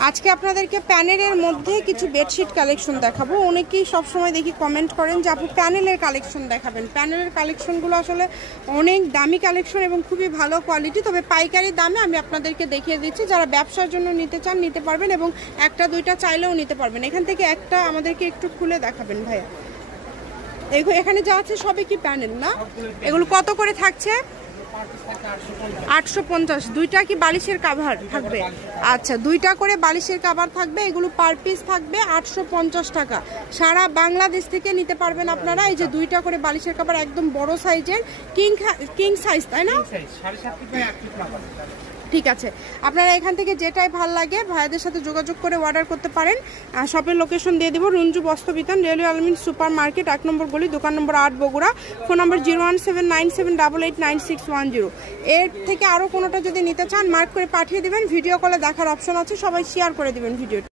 আজকে আপনাদেরকে প্যানেলের মধ্যে কিছু বেডশিট কালেকশন দেখাবো। অনেকেই সবসময় দেখি কমেন্ট করেন যে আপু প্যানেলের কালেকশন দেখাবেন। প্যানেলের কালেকশনগুলো আসলে অনেক দামি কালেকশন এবং খুবই ভালো কোয়ালিটি, তবে পাইকারি দামে আমি আপনাদেরকে দেখিয়ে দিচ্ছি। যারা ব্যবসার জন্য নিতে চান নিতে পারবেন এবং একটা দুইটা চাইলেও নিতে পারবেন। এখান থেকে একটা আমাদেরকে একটু খুলে দেখাবেন ভাইয়া। এখানে যা আছে সবই কি প্যানেল না? এগুলো কত করে থাকছে? 850। দুইটা কি বালিশের কাভার থাকবে? আচ্ছা, দুইটা করে বালিশের কাভার থাকবে। এগুলো পার পিস থাকবে 850 টাকা। সারা বাংলাদেশ থেকে নিতে পারবেন আপনারা। এই যে দুইটা করে বালিশের কাভার, একদম বড় সাইজের, কিং সাইজ, তাই না? ঠিক আছে, আপনারা এখান থেকে যেটাই ভালো লাগে ভাইয়াদের সাথে যোগাযোগ করে অর্ডার করতে পারেন। শপের লোকেশন দিয়ে দিব, রঞ্জু বস্ত্র বিতান, রেলওয়ে আলমিন সুপার মার্কেট, 1 নম্বর গলি, দোকান নম্বর 8, বগুড়া। ফোন নম্বর 01797889610। এর থেকে আরও কোনোটা যদি নিতে চান মার্ক করে পাঠিয়ে দিবেন। ভিডিও কলে দেখার অপশন আছে, সবাই শেয়ার করে দিবেন ভিডিওটা।